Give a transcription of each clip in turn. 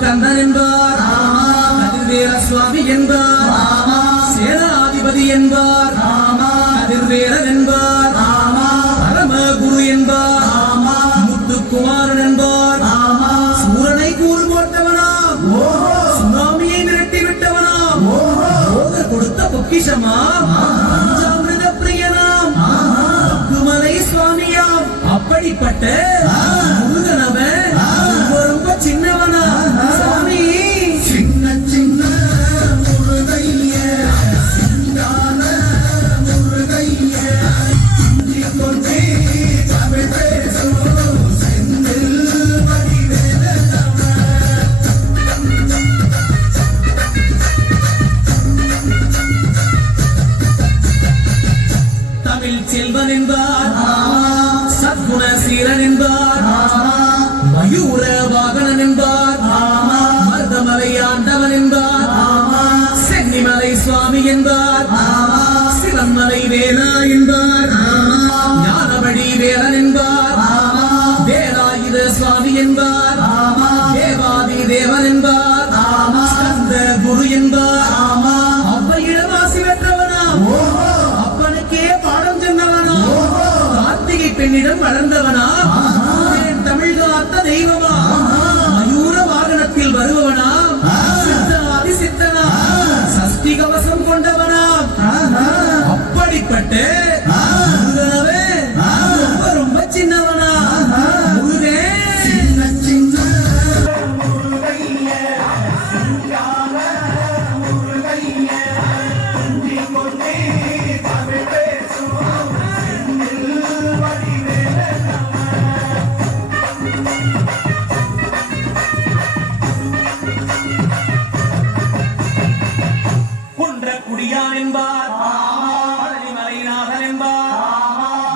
கதிர்காம என்பார் கதிர்வேல சுவாமி என்பார். சேனாதிபதி என்பார். கதிர்வேலன் என்பார் பரமகுரு என்பார். முத்துக்குமாரன் என்பார். சூரனை கூறு போட்டவனாம் சுனாமியை விரட்டி விட்டவனாம் கொடுத்த பொக்கிஷமா? பஞ்சாமிரத பிரியனாம் குமலை சுவாமியாம் அப்படிப்பட்ட தமிழ் செல்வன் என்பார் சத்குண சீலன் என்பார் மயூர வாகனன் என்பார் மருதமலை ஆண்டவன் என்பார் சென்னிமலை சுவாமி என்பார் சிவன்மலை வேலா என்பார் கார்த்திகை வளர்ந்தவனா? என் தமிழ் காத்த தெய்வமா? மயூர வாகனத்தில் வருபவனா? சித்தனா? சஷ்டி கவசம் கொண்டவனா? குடியான் என்பார். பழனிமலைநாதன் என்பார்.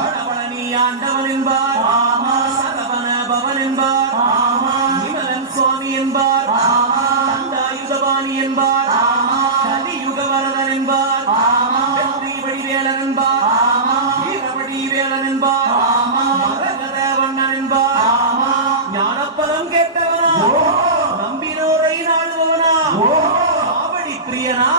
வடபழனி ஆண்டவன் என்பார். சரவண பவன் என்பார். நிமலன் சுவாமி என்பார். தந்தாயுதபாணி என்பார். கலியுக வரதன் என்பார். வெற்றி வடிவேலன் என்பார். வீரவடி வேலன் என்பார். மரகத வண்ணன் என்பார் ஞானப்பதம் கேட்டவனா நம்பினோரை நாடுபவனா காவடி பிரியனா